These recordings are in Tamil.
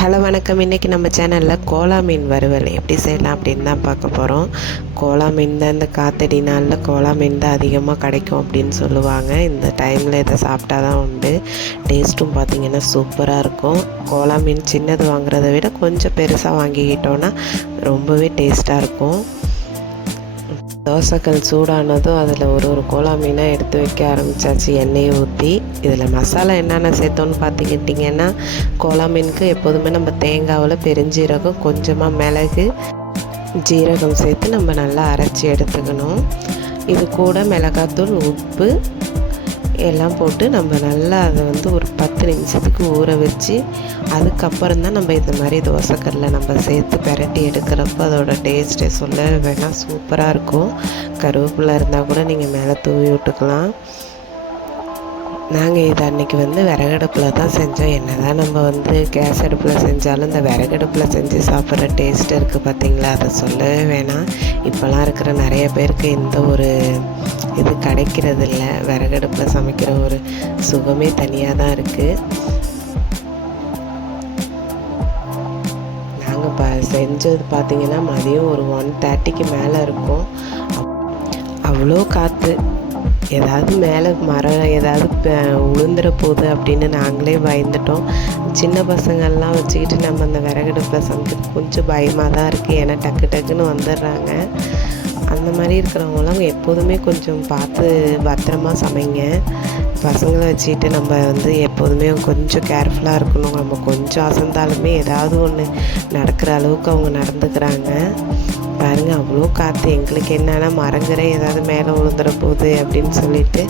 ஹலோ வணக்கம். இன்றைக்கி நம்ம சேனலில் கோலா மீன் வறுவல் எப்படி செய்யலாம் அப்படின்னு தான் பார்க்க போகிறோம். கோலா மீன் தான் இந்த காத்தடி நாளில் கோலா மீன் தான் அதிகமாக கிடைக்கும் அப்படின்னு சொல்லுவாங்க. இந்த டைமில் இதை சாப்பிட்டா தான் உண்டு. டேஸ்ட்டும் பார்த்திங்கன்னா சூப்பராக இருக்கும். கோலா மீன் சின்னது வாங்குறத விட கொஞ்சம் பெருசாக வாங்கிக்கிட்டோன்னா ரொம்பவே டேஸ்ட்டாக இருக்கும். தோசைக்கல் சூடானதும் அதில் ஒரு கோலா மீனாக எடுத்து வைக்க ஆரம்பித்தாச்சு. எண்ணெயை ஊற்றி இதில் மசாலா என்னென்ன சேர்த்தோன்னு பார்த்துக்கிட்டிங்கன்னா, கோலா மீனுக்கு எப்போதுமே நம்ம தேங்காவில் பெருஞ்சீரகம், கொஞ்சமாக மிளகு, ஜீரகம் சேர்த்து நம்ம நல்லா அரைச்சி எடுத்துக்கணும். இது கூட மிளகாத்தூள், உப்பு எல்லாம் போட்டு நம்ம நல்லா அதை ஒரு 10 நிமிஷத்துக்கு ஊற வச்சு அதுக்கப்புறம் தான் நம்ம இந்த மாதிரி தோசைக்கல்லில் நம்ம சேர்த்து பிரட்டி எடுக்கிறப்போ அதோட டேஸ்ட்டே சொல்ல வேணால் சூப்பராக இருக்கும். கருவேப்பிலை இருந்தால் கூட நீங்கள் மேலே தூவி விட்டுக்கலாம். நாங்கள் இதை அன்றைக்கி விறகடுப்பில் தான் செஞ்சோம். என்ன தான் நம்ம கேஸ் அடுப்பில் செஞ்சாலும் இந்த விறகடுப்பில் செஞ்சு சாப்பிட்ற டேஸ்ட் இருக்குது பார்த்திங்களா, அதை சொல்லவே வேணாம். இப்போலாம் இருக்கிற நிறைய பேருக்கு இந்த ஒரு இது கிடைக்கிறது இல்லை. விறகடுப்பில் சமைக்கிற ஒரு சுகமே தனியாக தான் இருக்குது. நாங்கள் செஞ்சது பார்த்திங்கன்னா மதியம் ஒரு 1:30க்கு மேலே இருக்கும். அவ்வளோ காற்று, ஏதாவது மேலே மரம் ஏதாவது உளுந்துட போகுது அப்படின்னு நாங்களே பயந்துட்டோம். சின்ன பசங்கள்லாம் வச்சுக்கிட்டு நம்ம அந்த விறகடுப்பில் சமைக்கிறது கொஞ்சம் பயமாக தான் இருக்குது. ஏன்னா டக்கு டக்குன்னு வந்துடுறாங்க. அந்த மாதிரி இருக்கிறவங்களாம் எப்போதுமே கொஞ்சம் பார்த்து பத்திரமா சமைங்க. பசங்களை வச்சுக்கிட்டு நம்ம எப்போதுமே கொஞ்சம் கேர்ஃபுல்லாக இருக்கணும். நம்ம கொஞ்சம் அசந்தாலுமே ஏதாவது ஒன்று நடக்கிற அளவுக்கு அவங்க நடந்துக்கிறாங்க. பாருங்கள், அவ்வளோ காற்று. எங்களுக்கு என்னென்னா மரங்கிற ஏதாவது மேலே விழுந்துட போகுது அப்படின்னு சொல்லிட்டு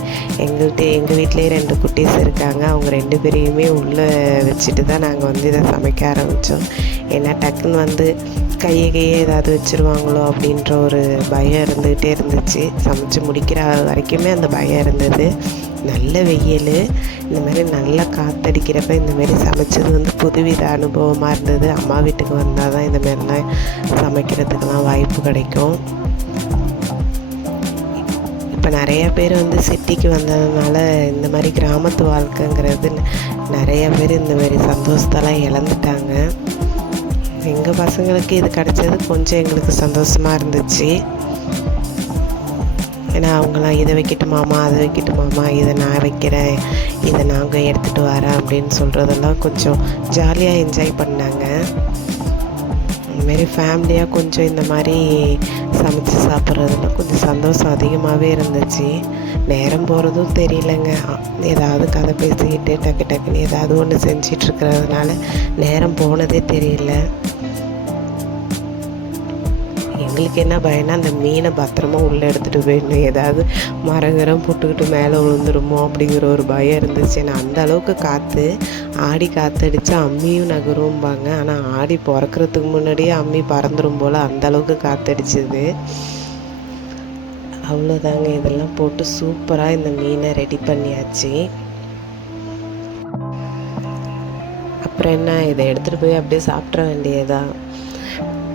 எங்கள் வீட்டிலேயே 2 குட்டீஸ் இருக்காங்க. அவங்க 2 பேரையுமே உள்ளே வச்சுட்டு தான் நாங்கள் இதை சமைக்க ஆரம்பித்தோம். ஏன்னா டக்குன்னு கையை ஏதாவது வச்சுருவாங்களோ அப்படின்ற ஒரு பயம் இருந்துக்கிட்டே இருந்துச்சு. சமைச்சு முடிக்கிற வரைக்குமே அந்த பயம் இருந்தது. நல்ல வெயில், இந்த மாதிரி நல்லா காற்றடிக்கிறப்ப இந்தமாரி சமைச்சது புதுவித அனுபவமாக இருந்தது. அம்மா வீட்டுக்கு வந்தால் தான் இந்தமாரிலாம் சமைக்கிறதுக்கெல்லாம் வாய்ப்பு கிடைக்கும். இப்போ நிறையா பேர் சிட்டிக்கு வந்ததுனால இந்த மாதிரி கிராமத்து வாழ்க்கைங்கிறது நிறையா பேர் இந்தமாரி சந்தோஷத்தெல்லாம் இழந்துட்டாங்க. எங்கள் பசங்களுக்கு இது கிடச்சது கொஞ்சம் எங்களுக்கு சந்தோஷமாக இருந்துச்சு. ஏன்னா அவங்களாம் இதை வைக்கட்டுமாமா, அதை வைக்கட்டுமாமா, இதை நான் வைக்கிறேன், இதை நாங்கள் எடுத்துகிட்டு வரேன் அப்படின்னு சொல்கிறதெல்லாம் கொஞ்சம் ஜாலியாக என்ஜாய் பண்ணாங்க. இதுமாரி ஃபேமிலியாக கொஞ்சம் இந்த மாதிரி சமைச்சு சாப்பிட்றதுலாம் கொஞ்சம் சந்தோஷம் அதிகமாகவே இருந்துச்சு. நேரம் போகிறதும் தெரியலைங்க. ஏதாவது கதை பேசிக்கிட்டு டக்கு டக்குன்னு ஏதாவது ஒன்று செஞ்சிட்ருக்கிறதுனால நேரம் போனதே தெரியல. எங்களுக்கு என்ன பயம்னா அந்த மீனை பத்திரமா உள்ளே எடுத்துகிட்டு போயிடணும். ஏதாவது மரங்கரம் போட்டுக்கிட்டு மேலே விழுந்துருமோ அப்படிங்கிற ஒரு பயம் இருந்துச்சு. ஏன்னா அந்த அளவுக்கு காற்று, ஆடி காற்றடிச்சா அம்மியும் நகரும்பாங்க. ஆனால் ஆடி பிறக்கிறதுக்கு முன்னாடியே அம்மி பறந்துடும் போல் அந்த அளவுக்கு காற்றடிச்சிது. அவ்வளோதாங்க, இதெல்லாம் போட்டு சூப்பராக இந்த மீனை ரெடி பண்ணியாச்சு. அப்புறம் என்ன, இதை எடுத்துகிட்டு போய் அப்படியே சாப்பிட்ற வேண்டியதா.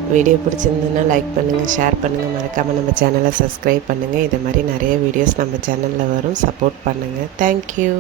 வீடியோ பிடிச்சிருந்ததுன்னா லைக் பண்ணுங்கள், ஷேர் பண்ணுங்கள், மறக்காமல் நம்ம சேனலை சப்ஸ்கிரைப் பண்ணுங்கள். இது மாதிரி நிறைய வீடியோஸ் நம்ம சேனலில் வரும். சப்போர்ட் பண்ணுங்கள். தேங்க்யூ.